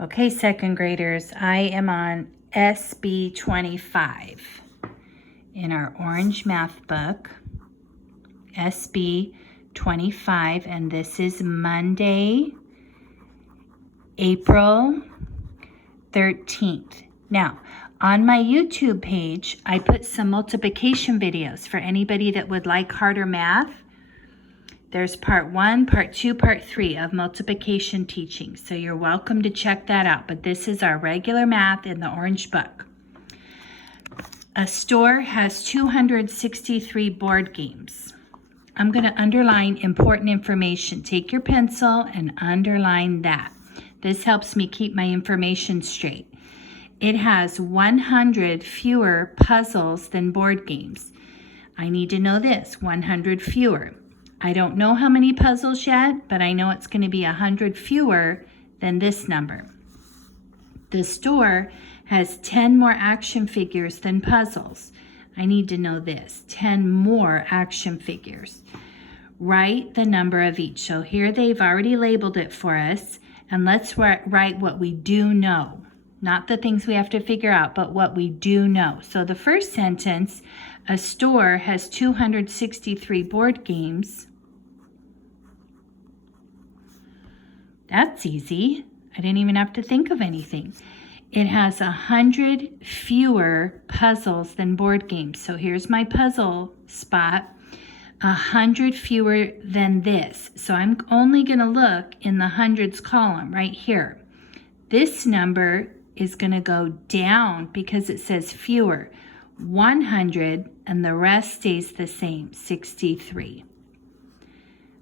Okay, second graders, I am on SB25 in our orange math book, SB25, and this is Monday, April 13th. Now, on my YouTube page, I put some multiplication videos for anybody that would like harder math. There's part 1, part 2, part 3 of multiplication teaching. So you're welcome to check that out. But this is our regular math in the orange book. A store has 263 board games. I'm going to underline important information. Take your pencil and underline that. This helps me keep my information straight. It has 100 fewer puzzles than board games. I need to know this, 100 fewer. I don't know how many puzzles yet, but I know it's going to be 100 fewer than this number. The store has 10 more action figures than puzzles. I need to know this, 10 more action figures. Write the number of each. So here they've already labeled it for us, and let's write what we do know. Not the things we have to figure out, but what we do know. So the first sentence, a store has 263 board games. That's easy. I didn't even have to think of anything. It has 100 fewer puzzles than board games. So here's my puzzle spot. 100 fewer than this. So I'm only going to look in the hundreds column right here. This number is going to go down because it says fewer. 100, and the rest stays the same, 63.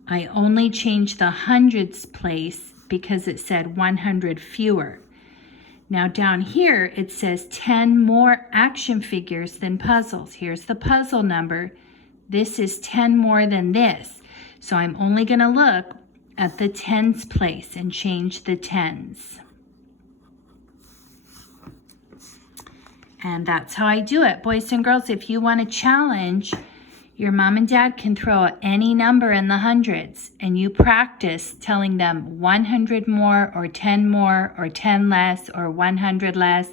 I only changed the hundreds place because it said 100 fewer. Now down here it says 10 more action figures than puzzles. Here's the puzzle number. This is 10 more than this. So I'm only going to look at the tens place and change the tens. And that's how I do it. Boys and girls, if you want to challenge, your mom and dad can throw any number in the hundreds, and you practice telling them 100 more or 10 less or 100 less.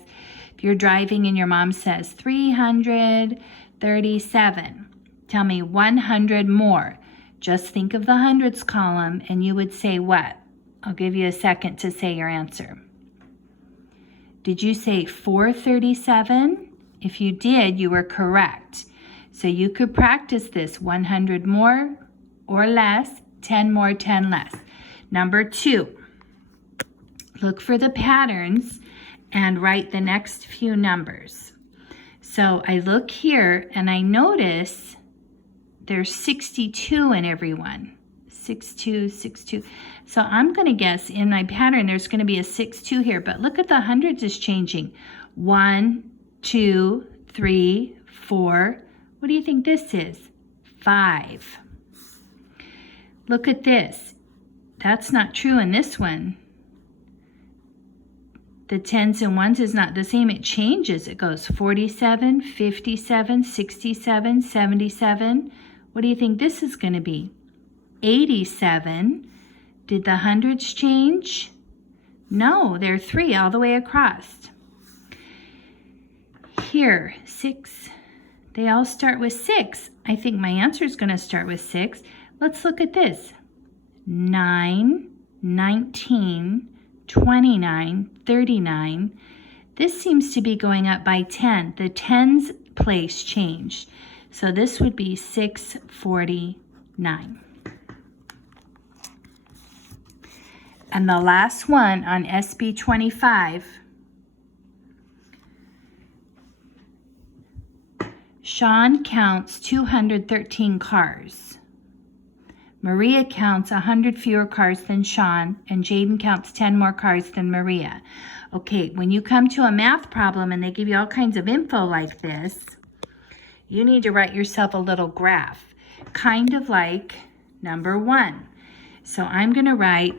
If you're driving and your mom says 337, tell me 100 more. Just think of the hundreds column and you would say what? I'll give you a second to say your answer. Did you say 437? If you did, you were correct. So you could practice this 100 more or less, 10 more, 10 less. Number 2, look for the patterns and write the next few numbers. So I look here and I notice there's 62 in every one. 62, 62. So I'm going to guess in my pattern there's going to be a 62 here, but look at the hundreds is changing. 1, 2, 3, 4. What do you think this is? 5. Look at this. That's not true in this one. The tens and ones is not the same. It changes. It goes 47, 57, 67, 77. What do you think this is going to be? 87. Did the hundreds change? No, they're 3 all the way across. Here, 6. They all start with 6. I think my answer is going to start with 6. Let's look at this. 9, 19, 29, 39. This seems to be going up by 10. The tens place changed. So this would be 649. And the last one on SB25, Sean counts 213 cars. Maria counts 100 fewer cars than Sean, and Jaden counts 10 more cars than Maria. Okay, when you come to a math problem and they give you all kinds of info like this, you need to write yourself a little graph, kind of like number 1. So I'm going to write,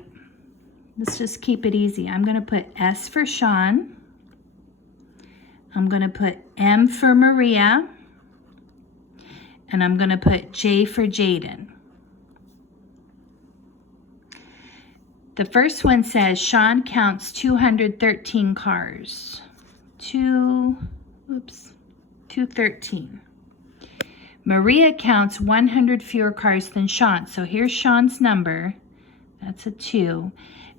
let's just keep it easy. I'm going to put S for Sean. I'm going to put M for Maria. And I'm going to put J for Jaden. The first one says Sean counts 213 cars. 213. Maria counts 100 fewer cars than Sean. So here's Sean's number. That's a 2.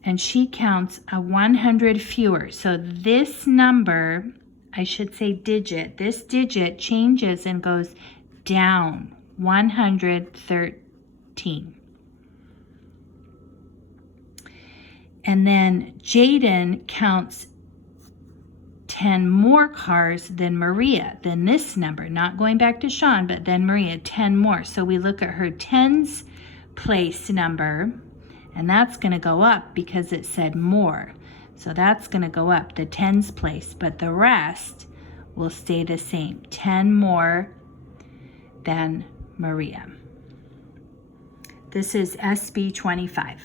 And she counts a 100 fewer. So this number, I should say digit, this digit changes and goes down 113. And then Jaden counts 10 more cars than Maria, than this number, not going back to Sean, but then Maria, 10 more. So we look at her tens place number, and that's going to go up because it said more. So that's going to go up, the tens place, but the rest will stay the same, 10 more than Maria. This is SB25.